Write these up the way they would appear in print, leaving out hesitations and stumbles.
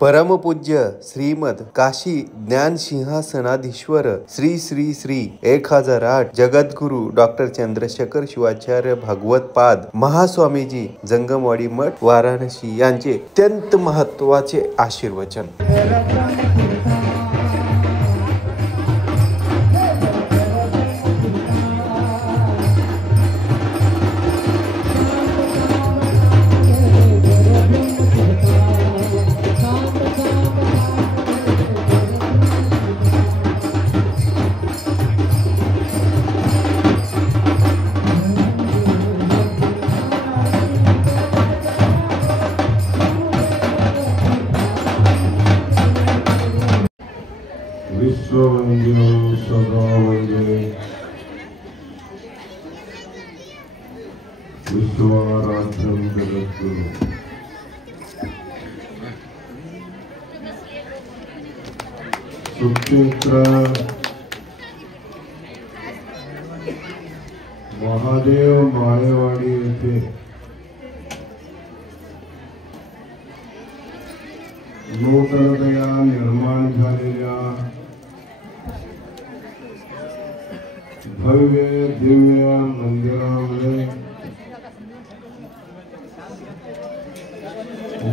परमपूज्य श्रीमद काशी ज्ञान सिंहासनाधीश्वर श्री श्री श्री 1008 जगद्गुरु डॉक्टर चंद्रशेखर शिवाचार्य भागवत पाद महास्वामीजी जंगमवाडी मठ वाराणसी यांचे अत्यंत महत्त्वाचे आशीर्वचन। विश्ववंद्यो सदा वंदे विश्वाराध्यं जगद्गुरु सुक्षेत्र महादेव माळेवाडी येथे नूतनतया निर्माण झालेल्या भव्य दिव्य मंदिरामध्ये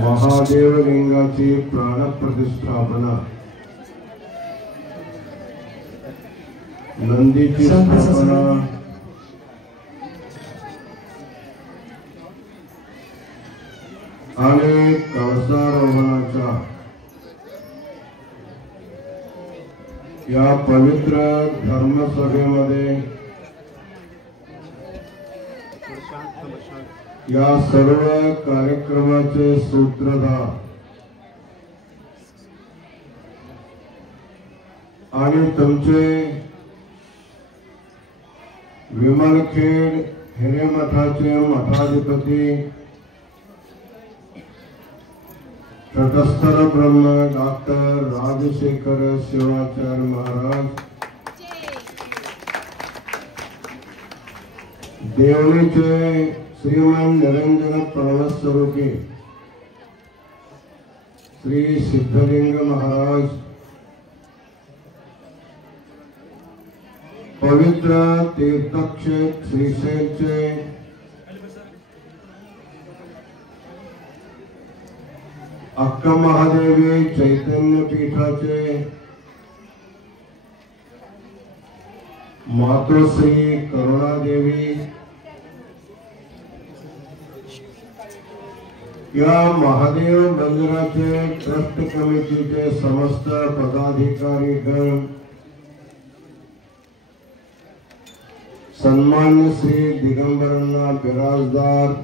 महादेव लिंगाची प्राणप्रतिष्ठापना, नंदीची स्थापना, आणि कळसारोहणाचा या पवित्र धर्मसभेमध्ये या सर्व कार्यक्रमाचे सूत्रधार आणि तुमचे विमलखेड हिरेमठाचे मठाधिपती तटस्थर ब्रह्म डॉक्टर राजशेखर शिवाचार्य महाराज, देवणीचे श्रीमान निरंजन प्रणवस्वरूपी श्री सिद्धलिंग महाराज, पवित्र तीर्थक्षेत्र श्रीशैलचे अक्का महादेवी चैतन्य पीठाचे मातोश्री करुणादेवी, या महादेव मंदिराचे ट्रस्ट कमिटीचे समस्त पदाधिकारी गण, सन्मान्य श्री दिगंबरांना बिराजदार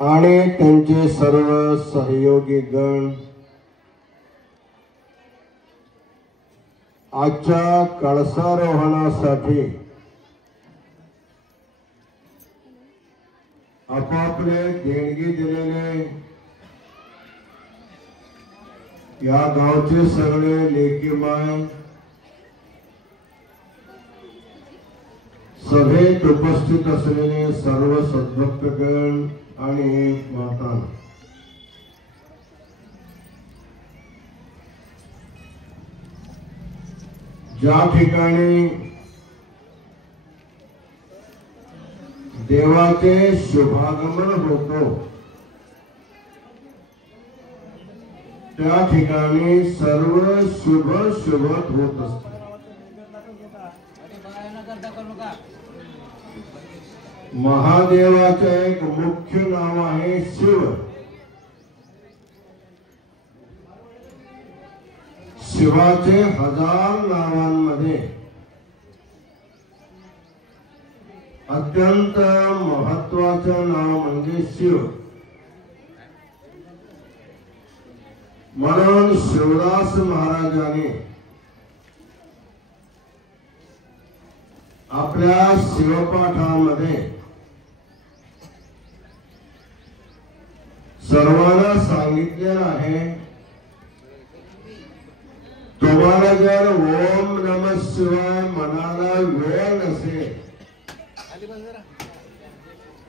आणि त्यांचे सर्व सहयोगी गण, आजच्या कळसारोहणासाठी आपापले देणगी दिलेले या गावचे सगळे लेकीमाय, सभेत उपस्थित असलेले सर्व सद्भक्तगण आणि माता, ज्या ठिकाणी देवाचे शुभागमन होतो त्या ठिकाणी सर्व शुभ होत असते। महादेवाचे एक मुख्य नाव आहे शिव। शिवाचे 1000 नावांमध्ये अत्यंत महत्वाचे नाव म्हणजे शिव। म्हणून शिवदास महाराजांनी आपल्या शिवपाठामध्ये सर्वांना सांगितलेलं आहे, तुम्हाला जर ओम नमः शिवाय मनाला वेळ नसेल,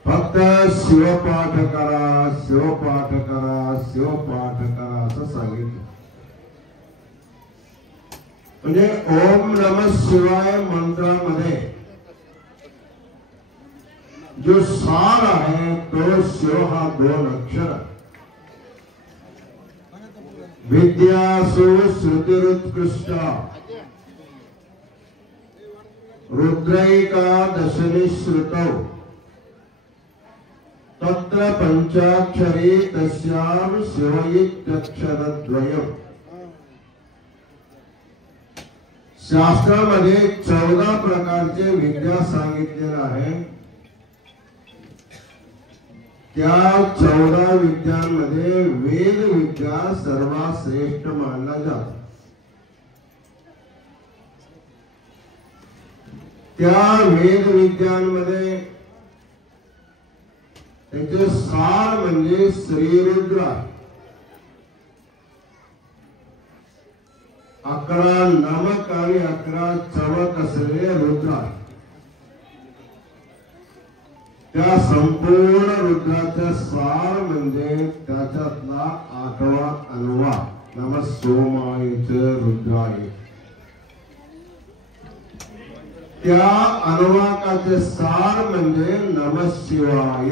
फक्त शिवपाठ करा, शिवपाठ करा, शिवपाठ करा असं सांगितलं. म्हणजे ओम नमः शिवाय मंत्रामध्ये जो सार आहे तो शिव हा 2 अक्षर. विद्यासु श्रुतिरुत्कृष्ट रुद्रैकादशनि श्रुतौ तत्र पंचाक्षरी तस्यां शिवैत्यक्षरद्वयम्. शास्त्रामध्ये 14 प्रकारचे विद्या सांगितलेल्या आहे. त्या 14 विद्यांमध्ये वेद विद्या सर्वात श्रेष्ठ मानला जातो. त्या वेद विद्यांमध्ये त्याचे सार म्हणजे श्रीरुद्र. 11 नमक आणि 11 चमक असलेले रुद्र. त्या संपूर्ण रुद्राचा सार म्हणजे त्याच्यातला 8वा अन्वा नमः सोमायच रुद्राय. त्या अनुवाकाचे सार म्हणजे नमः शिवाय.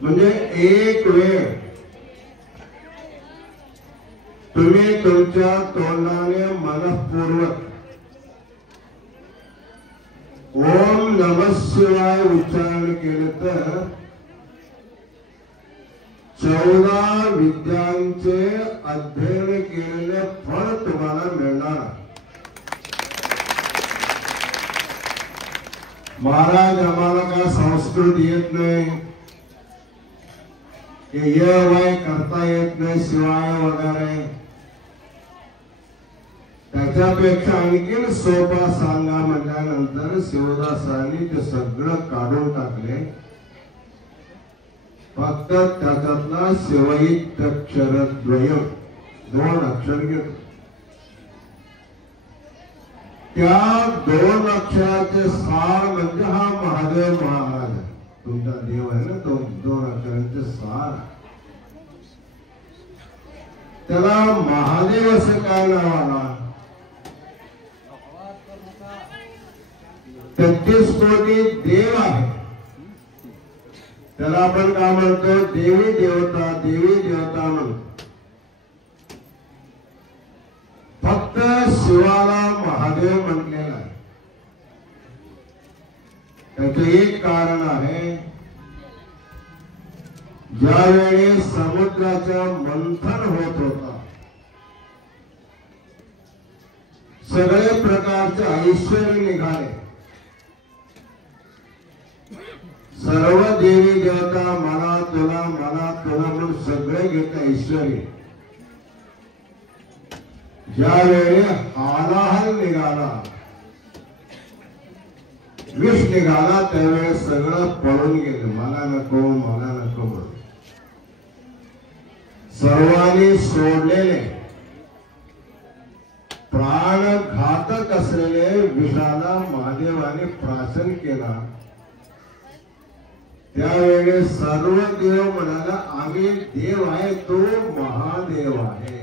म्हणजे एक वेळ तुम्ही तुमच्या तोंडाने मनःपूर्वक ओम नमः शिवाय उच्चारण केले तर 14 विद्यांचे अध्ययन केलेले फळ तुम्हाला मिळणार. महाराज आम्हाला काय संस्कृत येत नाही, ये वय करता येत नाही, शिवाय वगैरे. त्याच्यापेक्षा आणखीन सोपा सांगा म्हटल्यानंतर शिवदासांनी ते सगळं काढून टाकले. फक्त त्याच्यातला शिवैत्यक्षरद्वयम् 2 अक्षर घेतले. त्या 2 अक्षराचे सार म्हणजे हा महादेव महाराज आहे. तुमचा देव आहे ना, तो 2 अक्षरांचे सार. त्याला महादेव असं काय नाव आला? 33 कोटी देव आहे. त्याला आपण काय म्हणतो? देवी देवता, देवी देवता म्हणतो. फक्त शिवाला महादेव म्हटलेला आहे. त्याचे एक कारण आहे. ज्यावेळी समुद्राचा मंथन होत होता, सगळे प्रकारचे ऐश्वर्य निघाले. सर्व देवी देवता मला तुला म्हणून सगळे घेत ऐश्वर्य. ज्यावेळी हालाहल निघाला, विष निघाला, त्यावेळेस सगळं पळून गेलं. मला नको म्हणून सर्वांनी सोडलेले प्राणघातक असलेले विषाला महादेवाने प्राशन केला. त्यावेळेस सर्व देव म्हणाला, आम्ही देव आहे, तो महादेव आहे.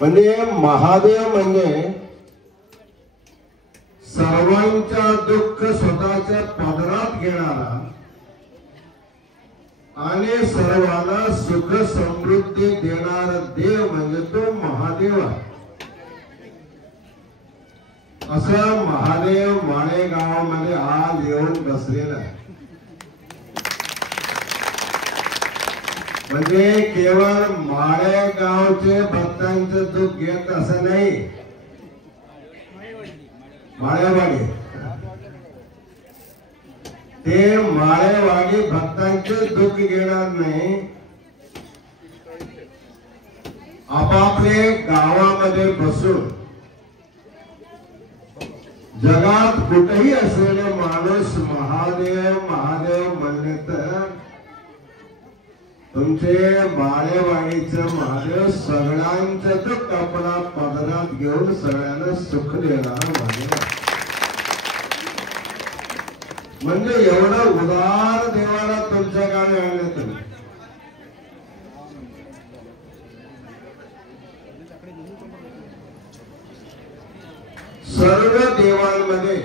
म्हणजे महादेव म्हणजे सर्वांच्या दुःख स्वतःच्या पदरात घेणारा आणि सर्वांना सुख समृद्धी देणारा देव म्हणजे तो महादेव आहे. असं महादेव माळेगावामध्ये आज येऊन बसलेला आहे. म्हणजे केवळ माळेगावचे भक्तांचं दुःख घेत असं नाही. माळेवाडी ते माळेवाडी भक्तांचे दुःख घेणार नाही. आपापले गावामध्ये बसून जगात कुठेही असलेले माणूस महादेव महादेव म्हणले तर तुमचे बाळेवाडीचं महादेव सगळ्यांच्याच कपडा पदरात घेऊन सगळ्यांना सुख देणारा महादेव, म्हणजे एवढं उदार देवाला तुमच्या गावी आणले तुम्ही. सर्व देवांमध्ये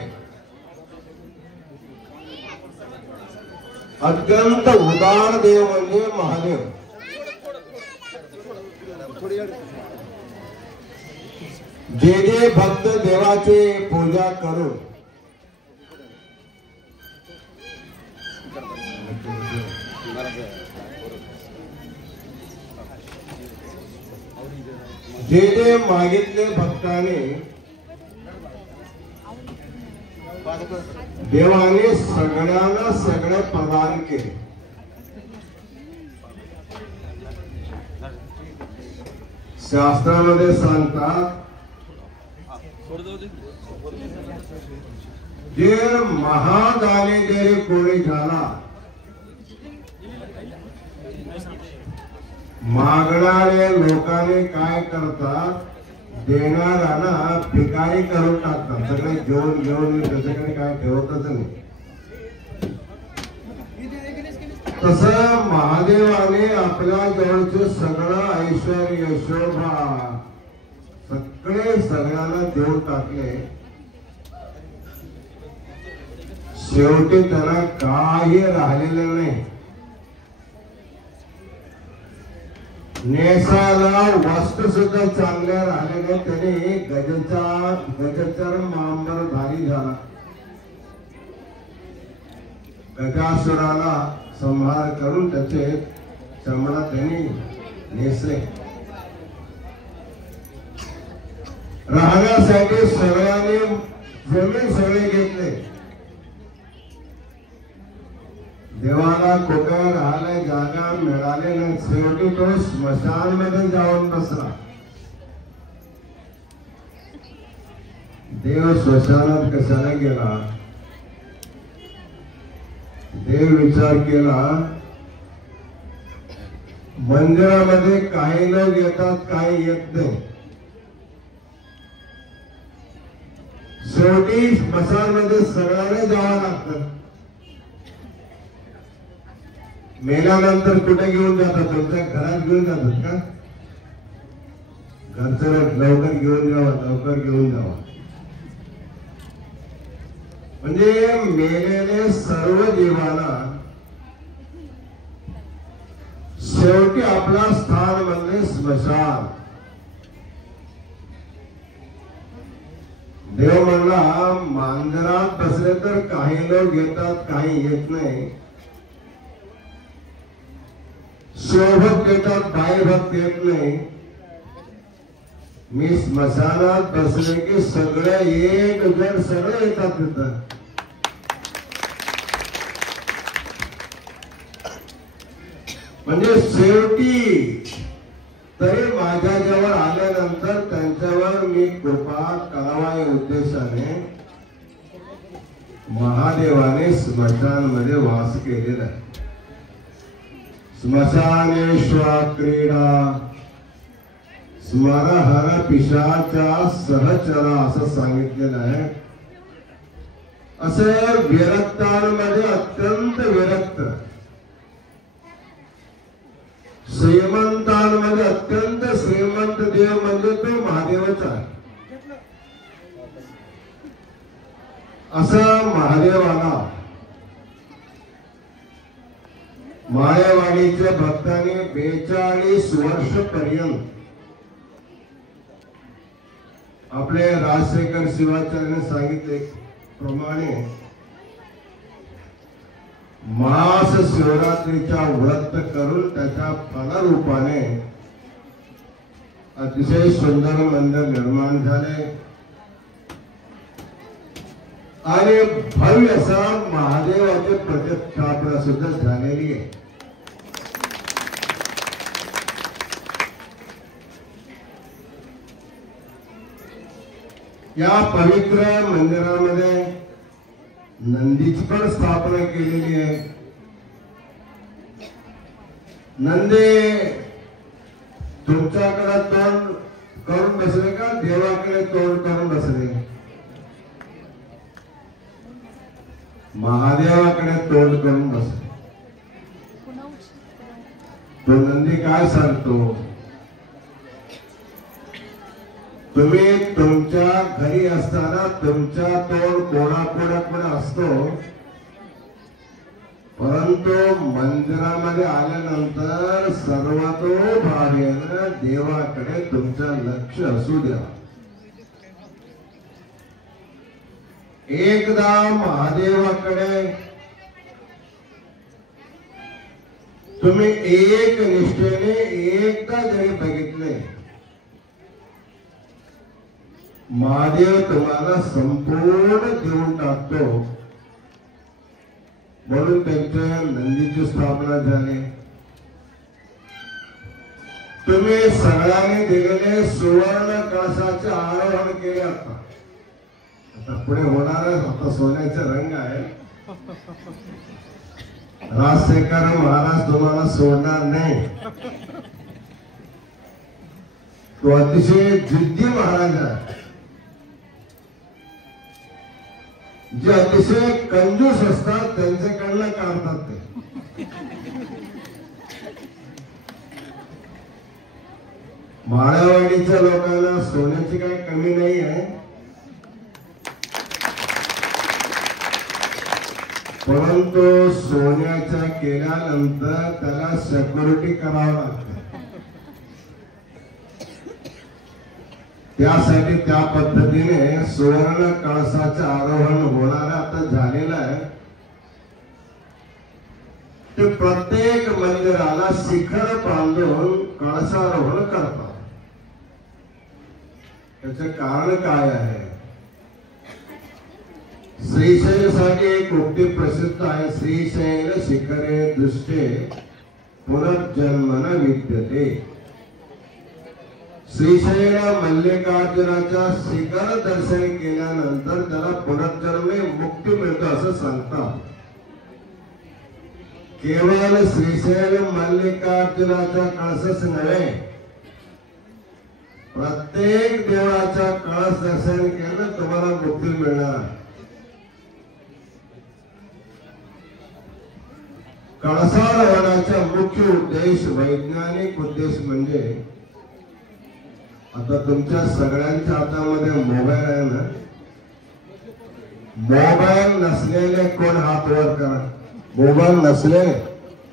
अत्यंत उदार देव म्हणजे महादेव. जे जे भक्त देवाचे पूजा करून जे जे मागितले भक्ताने देवाने सगळ्यांना सगळे प्रदान केले. शास्त्रामध्ये सांगतात जे महादाने जरी कोणी झाला, मागणारे लोकांनी काय करतात, देणाऱ्यांना भिकारी करून टाकतात. सगळे घेऊन घेऊन त्याच्याकडे काय ठेवतच नाही. तसं महादेवाने आपल्या जवळचे सगळं ऐश्वर्य शोभा सगळे सगळ्यांना देऊन टाकले. शेवटी त्याला काही राहिलेलं नाही. नेसाला वस्त्र सुद्धा चांगल्या राहिलेले. त्याने गजचर मांबरधारी झाला. गजासुराला संहार करून त्याचे चमडा त्यांनी नेसले. राहण्यासाठी सगळ्यांनी जमीन सगळे घेतले. देवाला कुठे राहायला जागा मिळाले नाही. शेवटी तो स्मशान मध्ये जाऊन बसला. देव स्मशानात कशाला गेला? देव विचार केला, मंदिरामध्ये काही लोक येतात, काही येत नाही. शेवटी स्मशानमध्ये सगळ्यांना जावं लागतं. मेल्यानंतर कुठे घेऊन जातात? तुमच्या घरात घेऊन जातात का? घरचं लवकर घेऊन जावा, लवकर घेऊन जावा. म्हणजे मेलेले सर्व जीवाला शेवटी आपला स्थान म्हणजे स्मशान. देव म्हणला, मांजरात बसले तर काही लोक येतात, काही येत नाही. शिवभक्त येतात, बाई भक्त येत नाही. मी स्मशानात बसले की सगळे एक जण सगळे येतात तिथं. म्हणजे शेवटी तरी माझ्याजवळ आल्यानंतर त्यांच्यावर मी कृपा करावा या उद्देशाने महादेवाने स्मशानमध्ये वास केलेला आहे. स्मशानेश्वा क्रीडा स्मरहर पिशाचा सहचरा असं सांगितलेलं आहे. असं विरक्तांमध्ये अत्यंत विरक्त, श्रीमंतांमध्ये अत्यंत श्रीमंत देव म्हणजे तो महादेवच आहे. असा महादेवाला माळेवाडीच्या भक्तांनी 42 वर्ष पर्यंत आपले राजशेखर शिवाचार्याने सांगितले प्रमाणे महास शिवरात्रीचा व्रत करून त्याच्या फलरूपाने अतिशय सुंदर मंदिर निर्माण झाले आणि भव्य असा महादेवाची प्रतिष्ठापना सुद्धा झालेली आहे. या पवित्र मंदिरामध्ये नंदीची पण स्थापना केलेली आहे. नंदे तुमच्याकडे तोंड करून बसले का देवाकडे तोंड करून बसले? महादेवाकडे तोंड करून बसले. तो नंदी काय सांगतो? तुम्ही तुमच्या घरी असताना तुमच्या तोंड कोणाकोणाकडे असतो, परंतु मंदिरामध्ये आल्यानंतर सर्वतोभावेनं देवाकडे तुमचं लक्ष असू द्या. एकदा महादेवाकडे तुम्ही एक निष्ठेने एकदा जरी बघितले, महादेव तुम्हाला संपूर्ण देऊन टाकतो. म्हणून त्यांच्या नंदीची स्थापना झाली. तुम्ही सगळ्यांनी दिलेले सुवर्ण कळसाचे आरोहण केले. आता पुढे होणार आता सोन्याचे रंग आहे. राजशेखर महाराज तुम्हाला सोडणार नाही. तो अतिशय जिद्दी महाराज आहे. जे अतिशय कंजूस असतात त्यांच्याकडनं काढतात ते. माळावाडीच्या लोकांना सोन्याची काही कमी नाही आहे, परंतु सोन्याच्या केल्यानंतर त्याला सिक्युरिटी करावं लागते. त्यासाठी त्या पद्धतीने सुवर्ण कळसाचे आरोहण होणार आता झालेलं आहे. ते प्रत्येक मंदिराला शिखर बांधून कळसारोहण करतात. त्याचे कारण काय आहे? श्रीशैलसाठी एक उक्ती प्रसिद्ध आहे. श्रीशैल शिखरे दृष्टे पुनर्जन्म न विद्यते. श्रीशैल मल्लिकार्जुनाच्या शिखर दर्शन केल्यानंतर त्याला पुनर्जन्मे मुक्ती मिळतो असं सांगतात. केवळ श्रीशैल मल्लिकार्जुनाचा कळसच नव्हे, प्रत्येक देवाचा कळस दर्शन केलं तुम्हाला मुक्ती मिळणार. कळसारोहणाचा मुख्य उद्देश, वैज्ञानिक उद्देश म्हणजे, आता तुमच्या सगळ्यांच्या हातामध्ये मोबाईल आहे ना, मोबाईल नसलेले कोण हात वर करा. मोबाईल नसलेले,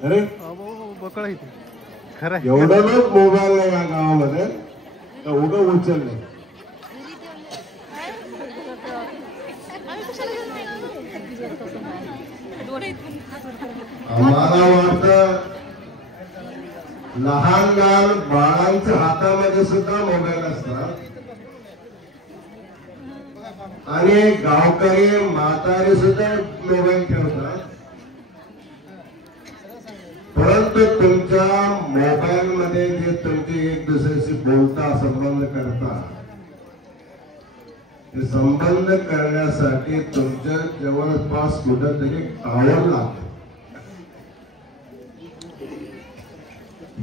अरे एवढं लोक मोबाईल नाही या गावामध्ये, तर उगं उचलले. आम्हाला वाटतं लहान लहान बाळांच्या हातामध्ये सुद्धा मोबाईल असतात आणि गावकरी म्हातारे सुद्धा मोबाईल ठेवतात. परंतु तुमच्या मोबाईल मध्ये जे तुमचे एक दुसऱ्याशी बोलता, संबंध करता, ते संबंध करण्यासाठी तुमच्या जवळपास कुठंतरी टावर लागतो.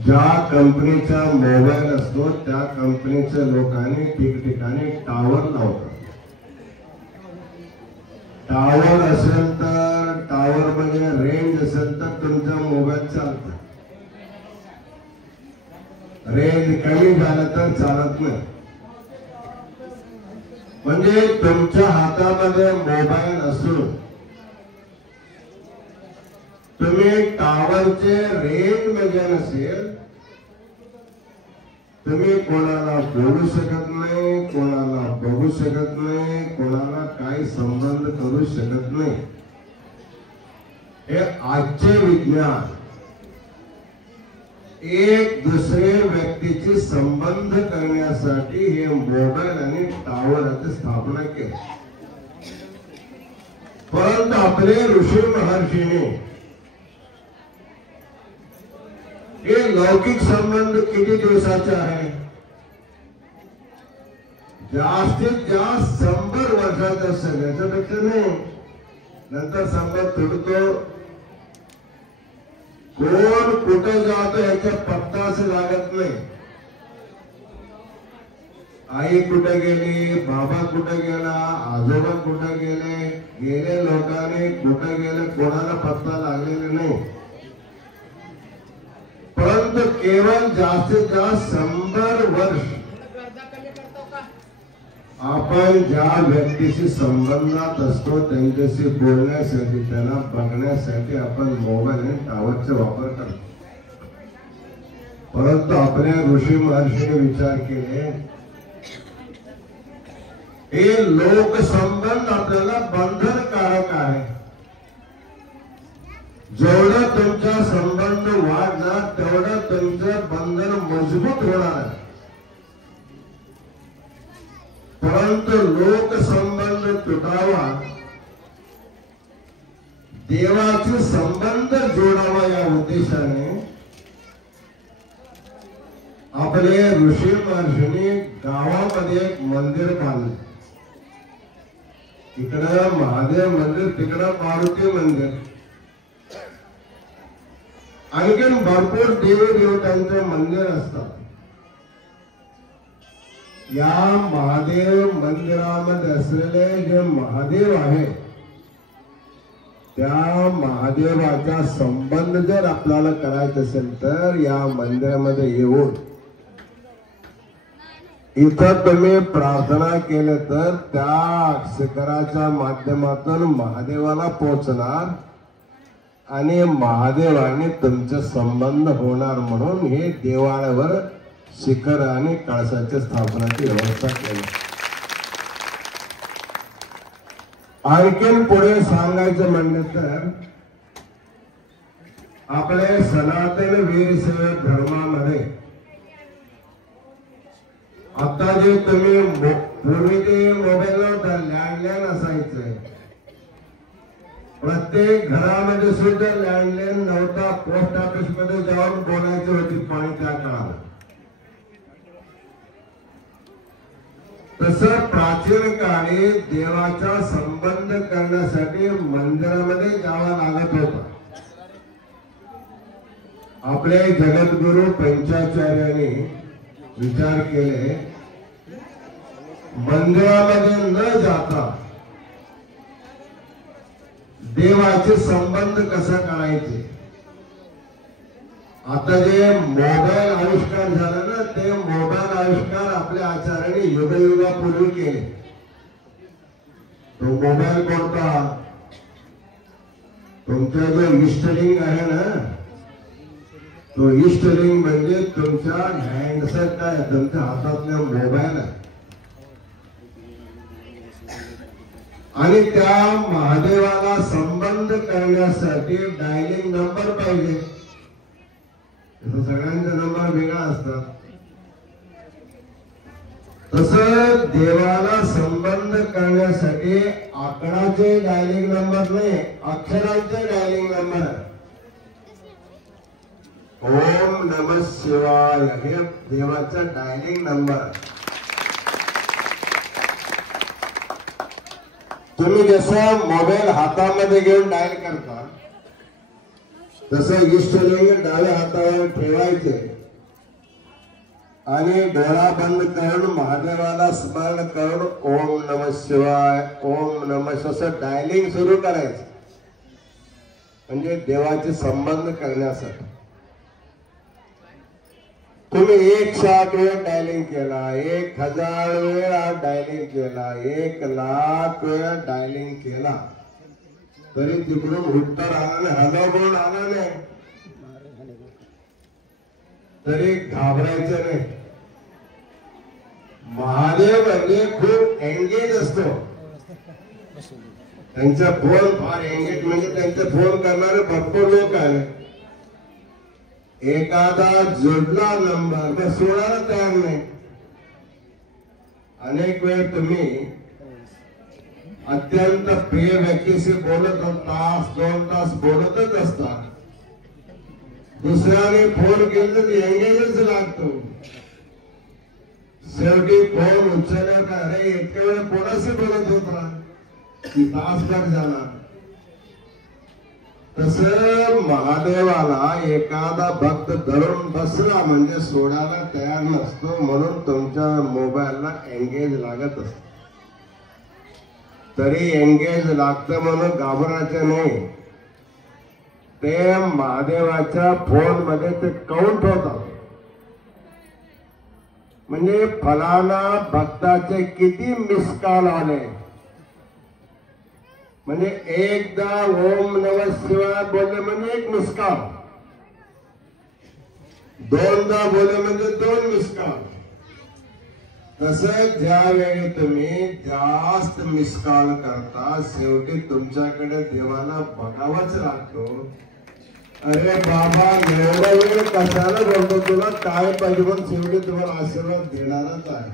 ज्या कंपनीचा मोबाईल असतो त्या कंपनीच्या लोकांनी ठिकठिकाणी टावर लावतात. टावर असेल तर, टावर म्हणजे रेंज असेल तर तुमचा मोबाईल चालतो. रेंज कमी झालं तर चालत नाही. म्हणजे तुमच्या हातामध्ये मोबाईल असून तुम्ही टावरचे रेंज मध्ये नसेल, तुम्ही कोणाला बोलू शकत नाही, कोणाला बघू शकत नाही, कोणाला काही संबंध करू शकत नाही. हे आजचे विज्ञान एक दुसरे व्यक्तीची संबंध करण्यासाठी हे मोबाईल आणि टावरची स्थापना केली. परंतु आपले ऋषी महर्षीने हे लौकिक संबंध किती दिवसाचे आहे? जास्तीत जास्त 100 वर्षाचा असेल, याच्यापेक्षा नाही. नंतर संबंध तुटतो. कोण कुठे जातो याच्या पत्ताच लागत नाही. आई कुठे गेली, बाबा कुठे गेला, आजोबा कुठे गेले, गेले लोकांनी कुठे गेले कोणाला पत्ता लागलेला नाही. परंतु केवळ जास्तीत जास्त 100 वर्ष आपण ज्या व्यक्तीशी संबंधात असतो त्यांच्याशी बोलण्यासाठी, त्यांना बघण्यासाठी आपण मोबाईल आणि टावरचा वापर करतो. परंतु आपल्या ऋषी महर्षीने विचार केले, हे लोकसंबंध आपल्याला बंधनकारक आहे. जेवढं तुमचा संबंध वाढणार तेवढं तुमचं बंधन मजबूत होणार आहे. परंतु लोकसंबंध तुटावा, देवाचे संबंध जोडावा या उद्देशाने आपले ऋषी महर्षींनी गावामध्ये एक मंदिर बांधले. इकडं महादेव मंदिर, तिकडं मारुती मंदिर, आणखी भरपूर देवी देवतांचे मंदिर असतात. या महादेव मंदिरामध्ये असलेले जे महादेव आहे त्या महादेवाचा संबंध जर आपल्याला करायचा असेल तर या मंदिरामध्ये येऊन इथं तुम्ही प्रार्थना केले तर त्या शिखराच्या माध्यमातून महादेवाला पोहोचणार आणि महादेवाने तुमचे संबंध होणार. म्हणून हे देवाळावर शिखर आणि कळसाच्या स्थापनाची व्यवस्था केली. आणखीन पुढे सांगायचं म्हणलं तर आपल्या सनातन वीरशैव धर्मामध्ये आता जे तुम्ही पूर्वी ते मोबाईलवर लँडलाईन असायचं, प्रत्येक घरामध्ये सुद्धा लँडलाईन नव्हता. पोस्ट ऑफिस मध्ये जाऊन बोलायची होती पाणी त्या काळात. तसं प्राचीन काळी देवाचा संबंध करण्यासाठी मंदिरामध्ये जावं लागत होतं. आपले जगद्गुरु पंचाचार्यांनी विचार केले, मंदिरामध्ये न जाता देवाचे संबंध कसा करायचे. आता जे मोबाईल आविष्कार झाला ना, ते मोबाईल आविष्कार आपल्या आचार्याने युगयुगापूर्वी केले. तो मोबाईल कोणता, तुमचा जो इष्टलिंग आहे ना, तो इष्टलिंग म्हणजे तुमचा हँडसेट आहे, तुमच्या हातातला मोबाईल आहे. आणि त्या महादेवाला संबंध करण्यासाठी डायलिंग नंबर पाहिजे. सगळ्यांचा नंबर वेगळा असतात. तसं देवाला संबंध करण्यासाठी आकडाचे डायलिंग नंबर नाही, अक्षरांचे डायलिंग नंबर. ओम नमः शिवाय हे देवाचा डायलिंग नंबर. तुम्ही जसं मोबाईल हातामध्ये घेऊन डायल करता तसं इष्टलिंग डाव्या हातावर ठेवायचे आणि डोळा बंद करून महादेवाला स्मरण करून ओम नमः शिवाय, ओम नमः, असं डायलिंग सुरू करायचं. म्हणजे देवाचे संबंध करण्यासाठी. तुम्ही 100 वेळ डायलिंग केला, 1000 वेळा डायलिंग केला, 1,00,000 वेळा डायलिंग केला तरी तिकडून उत्तर आला नाही, हॅलो बोल आला नाही, तरी घाबरायचं नाही. महादेव म्हणजे खूप एंगेज असतो. त्यांचा फोन फार एंगेज, म्हणजे त्यांचा फोन करणारे भरपूर लोक आहे. एखादा जोडला नंबर तर सोडायला तयार नाही. अनेक वेळ तुम्ही अत्यंत प्रिय व्यक्तीशी बोलत तास 2 तास बोलतच असतात. दुसऱ्याने फोन केला तर एंगेजच लागतो. शेवटी फोन उचलला का, अरे इतक्या वेळ कोणाशी बोलत होता, तासभर झाला. तसं महादेवाला एखादा भक्त धरून बसला म्हणजे सोडायला तयार नसतो, म्हणून तुमच्या मोबाईलला एंगेज लागत असत. तरी एंगेज लागतं म्हणून घाबरायचं नाही. ते महादेवाच्या फोन मध्ये ते काउंट होतात. म्हणजे फलाना भक्ताचे किती मिस कॉल आले, म्हणजे एकदा ओम नमः शिवाय बोलले म्हणजे एक मिस कॉल, दोनदा बोलले म्हणजे 2 मिस कॉल. तसं ज्यावेळी तुम्ही जास्त मिस कॉल करता, शेवटी तुमच्याकडे देवाला बघावंच लागतो. अरे बाबा एवढा वेळ कशाला बोलतो, तुला काय पाहिजे, पण शेवटी तुम्हाला आशीर्वाद देणारच आहे.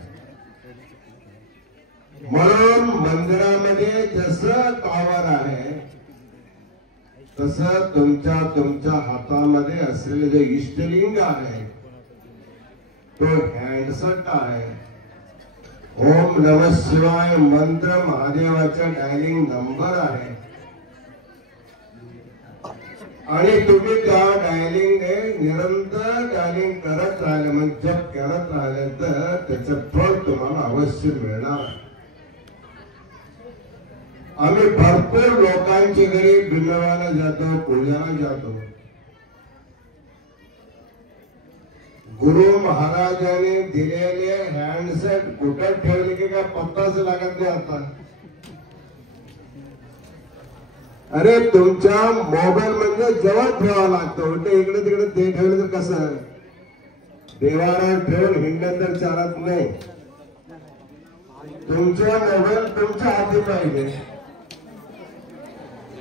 म्हणून मंदिरामध्ये जसं टॉवर आहे तसं तुमच्या हातामध्ये असलेले जे इष्टलिंग आहे तो हँडसेट आहे. ओम नमः शिवाय मंत्र महादेवाचा डायलिंग नंबर आहे आणि तुम्ही त्या डायलिंगने निरंतर डायलिंग करत राहिले, म्हणजे जप करत राहिले तर त्याचं फळ तुम्हाला अवश्य मिळणार आहे. आम्ही भरपूर लोकांच्या घरी बिनवायला जातो, पूजाला जातो. गुरु महाराजांनी दिलेले हँडसेट कुठं ठेवले की काय पत्ताच लागत नाही आता. अरे तुमच्या मोबाईल म्हणजे जवळ ठेवावा लागतो. उलटे इकडे तिकडे ते ठेवले तर कसं, देवाला ठेवून हिंडत तर चालत नाही. तुमचा मोबाईल तुमच्या हाती पाहिजे.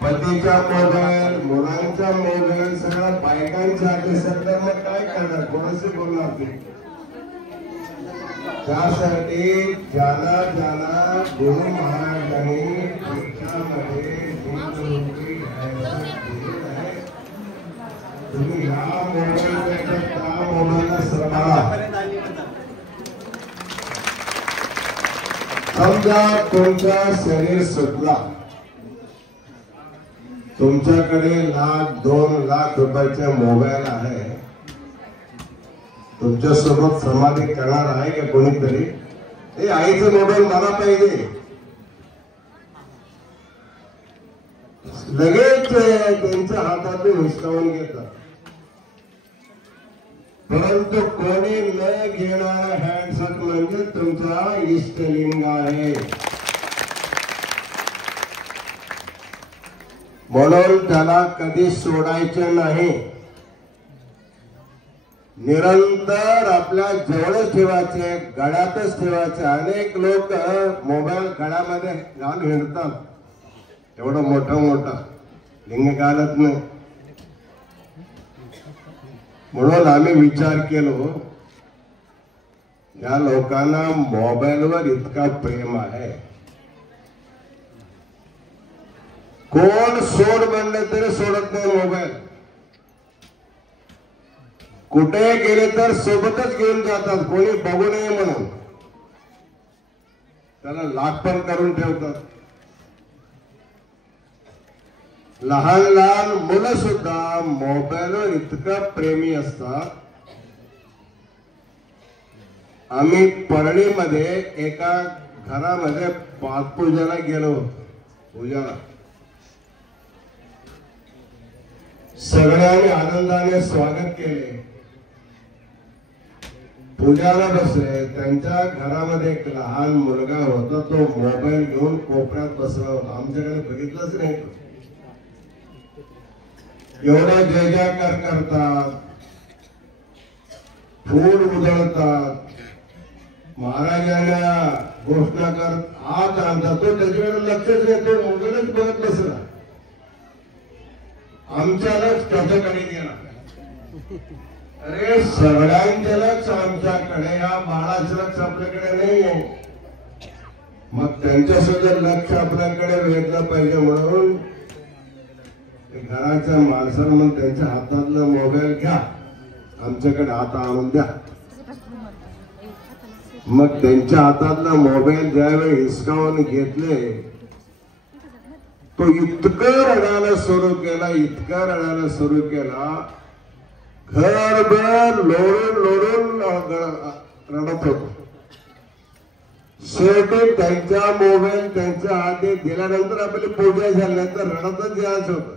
पतीचा मोबाईल, मुलांचा मोबाईल सगळा बायकांच्या हाती सध्या, मग काय करणार, कोणाशी बोलणार ते. त्यासाठी ज्याला गुरु महाराजांनी तुमच्यामध्ये तुम्ही ह्या मोबाईलपेक्षा त्या मोबाईलला सांभाळा. समजा तुमचा शरीर सुटला, तुमच्याकडे 1,00,000-2,00,000 रुपयाचा मोबाईल आहे, तुमच्यासोबत समाधी करणार आहे का कोणीतरी? हे आईचा मोबाईल मला पाहिजे, लगेच त्यांच्या हातातून हिसकावून घेतात. परंतु कोणी न घेणारा हँडसेट म्हणजे तुमचा इष्टलिंग आहे. म्हणून त्याला कधी सोडायचं नाही. निरंतर आपल्या जवळच ठेवायचे, गळ्यातच ठेवायचे. अनेक लोक मोबाईल गळ्यामध्ये घालून हिंडतात, एवढं मोठा लिंग घालत नाही. म्हणून आम्ही विचार केलो, या लोकांना मोबाईलवर इतका प्रेम आहे, कोण सोड म्हणले तरी सोडत नाही मोबाईल. कुठे गेले तर सोबतच घेऊन जातात, कोणी बघू नये म्हणून. त्याला लागपण करून ठेवतात. लहान मुलं सुद्धा मोबाईलवर इतकं प्रेमी असतात. आम्ही परळीमध्ये एका घरामध्ये पादपूजाला गेलो. पूजाला सगळ्यांनी आनंदाने स्वागत केले. पूजाला बसले. त्यांच्या घरामध्ये एक लहान मुलगा होता, तो मोबाईल घेऊन कोपऱ्यात बसला होता. आमच्याकडे बघितलंच नाही. एवढा जय जयकार करतात, फूल उधळतात, महाराजांना घोषणा करत आत आणतात. तो त्याच्याकडे लक्षच नाही, तो मोबाईलच बघत बसला. आमच्या लक्ष त्याच्याकडे गेला. अरे सगळ्यांचे लक्ष आमच्याकडे, या बाळाचं लक्ष आपल्याकडे नाहीये. मग त्यांच्यासोबत लक्ष आपल्याकडे वेधलं पाहिजे म्हणून घराच्या माणसाला म्हणून त्यांच्या हातातला मोबाईल घ्या, आमच्याकडे हात आणून द्या. मग त्यांच्या हातातला मोबाईल ज्यावेळी हिसकावून घेतले, तो इतकं रडायला सुरू केला, घरभर लोळून रडत होतो. शेवटी त्यांच्या मोबाईल त्यांच्या हाती दिल्यानंतर आपली पूजा झाल्यानंतर रडतच यायचं होतं.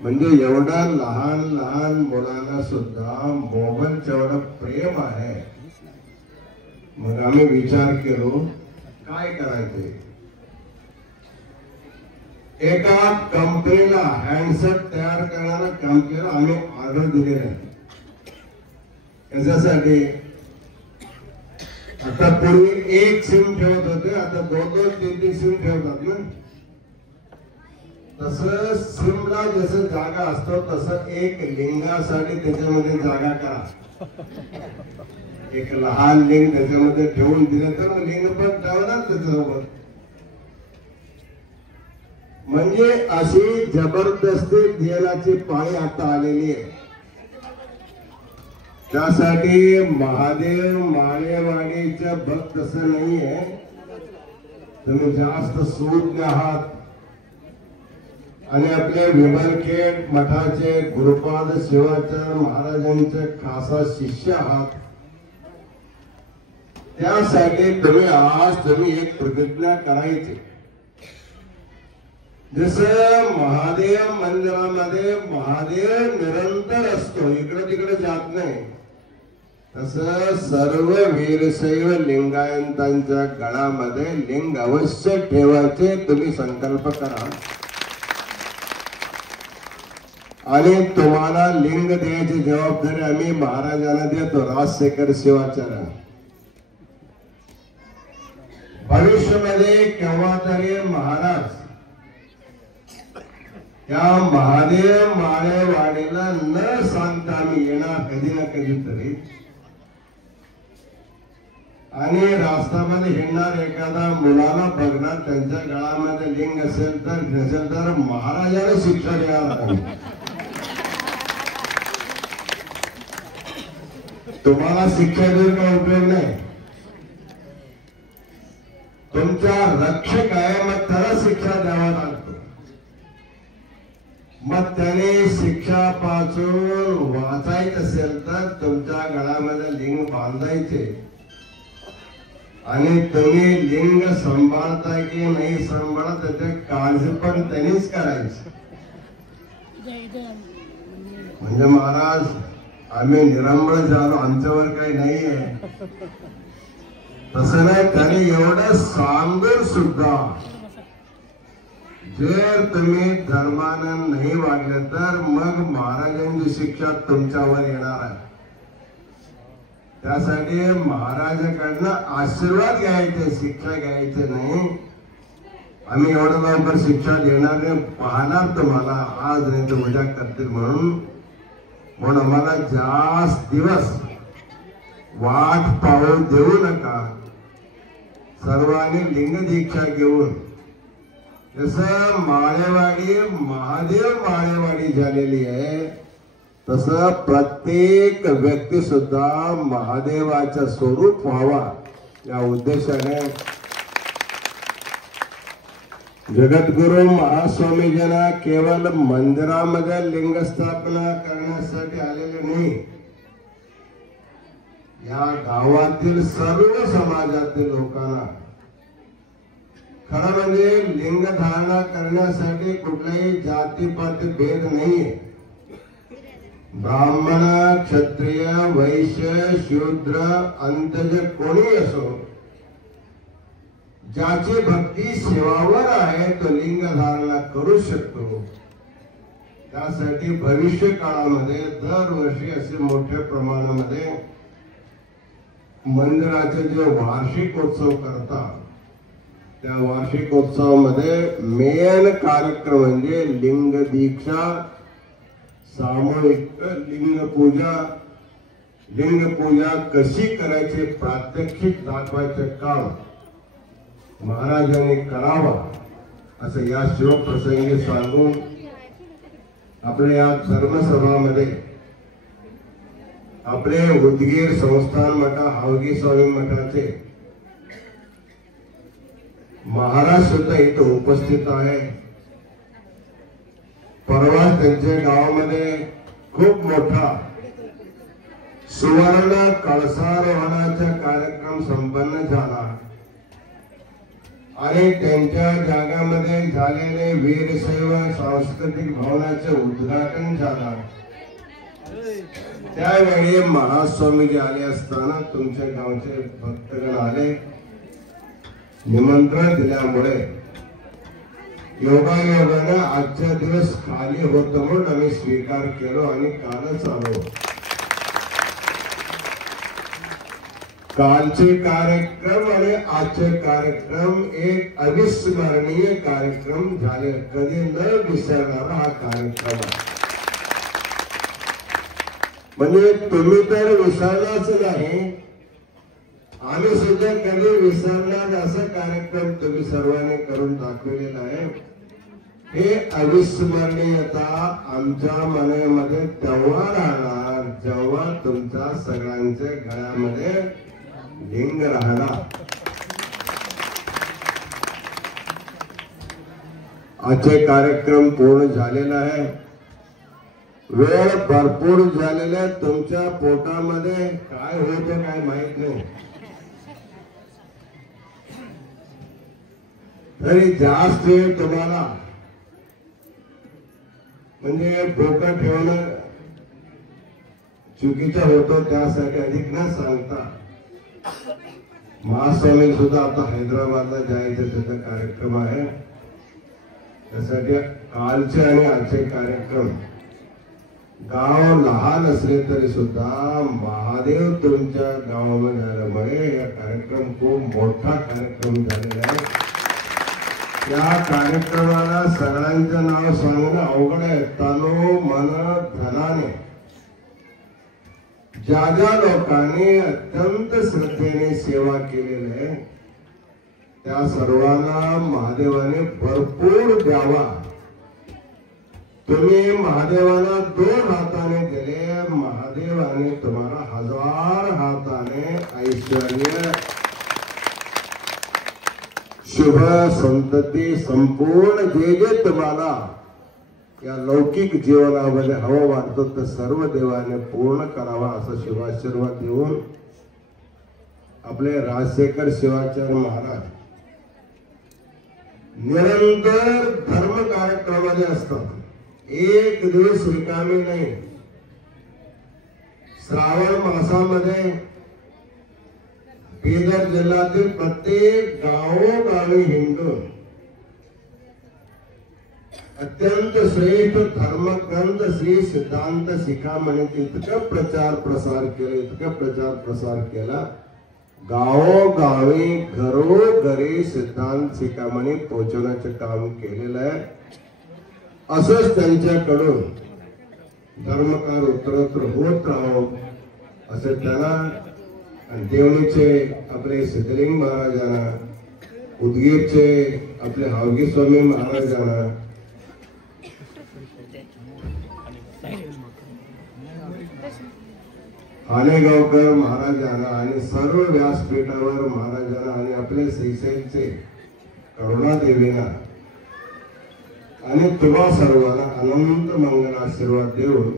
म्हणजे एवढ्या लहान मुलांना सुद्धा मोबाईलचं एवढं प्रेम आहे. मग आम्ही विचार केलो काय करायचे. एका कंपनीला हँडसेट तयार करणाऱ्या कंपनीला आम्ही ऑर्डर दिली आहे. याच्यासाठी आता पूर्वी एक सिम ठेवत होते, आता 2-2, 3-3 सिम ठेवतात ना. तसं सिमला जसं जागा असतो तसं एक लिंगासाठी त्याच्यामध्ये जागा करा. एक लहान लिंग त्याच्यामध्ये ठेवून दिले तर लिंग पण ठेवणार त्याच्यासोबत. म्हणजे अशी जबरदस्ती देण्याची पाळी आता आलेली आहे. त्यासाठी महादेव माळेवाडीचं भक्त तसं नाहीये. तुम्ही जास्त सूज्ञ आहात आणि आपले विमलखेड मठाचे गुरुपाद शिवाचार्य महाराजांचे खासा शिष्य आहात. त्यासाठी तुम्ही एक प्रतिज्ञा करायची. जसं महादेव मंदिरामध्ये महादेव निरंतर असतो, इकडे तिकडे जात नाही, तसं सर्व वीरशैव लिंगायतांच्या गळामध्ये लिंग अवश्य ठेवायचे तुम्ही संकल्प करा. आणि तुम्हाला लिंग द्यायची जबाबदारी आम्ही महाराजांना देतो, राजशेखर शिवाचार्य. भविष्यामध्ये केव्हा तरी महाराज या महादेव माळेवाडीला न सांगता आम्ही येणार कधी ना कधीतरी. आणि राष्ट्रामध्ये हिंडणार एखादा मुलाला बघणार, त्यांच्या गळामध्ये लिंग असेल तर नसेल तर महाराजाला शिक्षा देणार. तुम्हाला शिक्षा देऊन काय उपयोग नाही. तुमचा रक्षक आहे, मग त्याला शिक्षा द्यावा लागतो. मग त्याने शिक्षा पासून वाचायचं असेल तर तुमच्या गळामध्ये लिंग बांधायचे. आणि तुम्ही लिंग सांभाळताय की नाही सांभाळत त्याची काळजी पण त्यांनीच करायची. म्हणजे महाराज आम्ही निरंबळ झालो, आमच्यावर काही नाहीये तसं नाही. त्याने एवढं सांगून सुद्धा जर तुम्ही धर्मानं नाही वागले तर मग महाराजांची शिक्षा तुमच्यावर येणार आहे. त्यासाठी महाराजांकडनं आशीर्वाद घ्यायचे, शिक्षा घ्यायचे नाही. आम्ही एवढं लवकर शिक्षा देणार नाही, पाहणार तुम्हाला आज नाही तर उद्या करतील म्हणून आम्हाला जास्त दिवस वाट पाहू देऊ नका. सर्वांनी लिंग दीक्षा घेऊन जसं माळेवाडी महादेव माळेवाडी झालेली आहे तसं प्रत्येक व्यक्ती सुद्धा महादेवाचं स्वरूप व्हावा या उद्देशाने जगद्गुरु महास्वामीजींना केवळ मंदिरामध्ये लिंग स्थापना करण्यासाठी आलेले नाही, या गावातील सर्व समाजातील लोकांना खरं म्हणजे लिंग धारणा करण्यासाठी कुठलाही जातीपाती भेद नाहीये. ब्राह्मण क्षत्रिय वैश्य शूद्र अंतज कोणी असो, ज्याची भक्ती सेवावर आहे तो लिंग धारणा करू शकतो. त्यासाठी भविष्य काळामध्ये दरवर्षी असे मोठ्या प्रमाणामध्ये मंदिराचे जे वार्षिकोत्सव करतात त्या वार्षिकोत्सवामध्ये मेन कार्यक्रम म्हणजे लिंग दीक्षा, सामूहिक लिंग पूजा कशी करायची प्रात्यक्षिक दाखवायचे काम महाराजांनी करावा असं या शिवप्रसंगी सांगून आपल्या या धर्मसभामध्ये आपले उदगीर संस्थान मठ हावगी स्वामी मठाचे महाराज सुद्धा इथं उपस्थित आहे. परवा त्यांच्या गावामध्ये खूप मोठा सुवर्ण कळसारोहणाचा कार्यक्रम संपन्न झाला आणि त्यांच्या जागामध्ये झालेले वीरशैव सांस्कृतिक भवनाचे उद्घाटन झालं. त्यावेळी महास्वामीजी आले असताना तुमच्या गावचे भक्तगण आले, निमंत्रण दिल्यामुळे योगायोगाने आजचा दिवस खाली होतो म्हणून आम्ही स्वीकार केलो आणि कालच आलो. कालचे कार्यक्रम आणि आजचे कार्यक्रम एक अविस्मरणीय कार्यक्रम झाले. कधी न विसरणारा हा कार्यक्रम आहे. म्हणजे तुम्ही तर विसरलाच नाही, आम्ही सुद्धा कधी विसरणार असा कार्यक्रम तुम्ही सर्वांनी करून दाखवलेला आहे. हे अविस्मरणीयता आमच्या मनामध्ये तेव्हा राहणार जेव्हा तुमच्या सगळ्यांच्या गळ्यामध्ये लिंग राहणार. आजचे कार्यक्रम पूर्ण झालेला आहे. वेळ भरपूर झालेला. तुमच्या पोटामध्ये काय होतं काय माहित नाही, तरी जास्त वेळ तुम्हाला म्हणजे भोकं ठेवणं चुकीचं होतं. त्यासाठी अधिक न सांगता महास्वामी सुद्धा आता हैदराबादला जायचं त्याचा कार्यक्रम आहे. त्यासाठी कालचे आणि आजचे कार्यक्रम, गाव लहान असले तरी सुद्धा महादेव तुमच्या गावामध्ये आल्यामुळे हा कार्यक्रम खूप मोठा कार्यक्रम झालेला आहे. या कार्यक्रमाला सगळ्यांचं नाव सांगणं अवघड आहे. तनो मन धनाने ज्या ज्या लोकांनी अत्यंत श्रद्धेने सेवा केलेली आहे त्या सर्वांना महादेवाने भरपूर द्यावा. तुम्ही महादेवाला 2 हाताने दिले, महादेवाने तुम्हाला 1000 हाताने ऐश्वर्य, शुभ संतती, संपूर्ण जे जे तुम्हाला या लौकिक जीवनामध्ये हवं वाटतं तर सर्व देवाने पूर्ण करावा असा शुभाशीर्वाद देऊन आपले राजशेखर शिवाचार्य महाराज निरंतर धर्म कार्यक्रमामध्ये असतात. एक दिवस रिकामी नाही. श्रावण मासामध्ये बीदर जिल्ह्यातील प्रत्येक गावोगावी हिंडून अत्यंत श्रेष्ठ धर्मग्रंथ श्री सिद्धांत शिखामणी इतकं प्रचार प्रसार केला. गावोगावी घरोघरी सिद्धांत शिखामणी पोहोचवण्याचे काम केलेलं आहे. असंच त्यांच्याकडून धर्मकार उत्तरोत्तर होत राहो असं त्यांना देवणीचे आपले सिद्धलिंग महाराजांना, उदगीरचे आपले हावगी स्वामी महाराजांना, आनेगावकर महाराजांना आणि सर्व व्यासपीठावर महाराजांना आणि आपले श्रीशैलचे करुणादेवींना आणि तुम्हा सर्वांना अनंत मंगल आशीर्वाद देऊन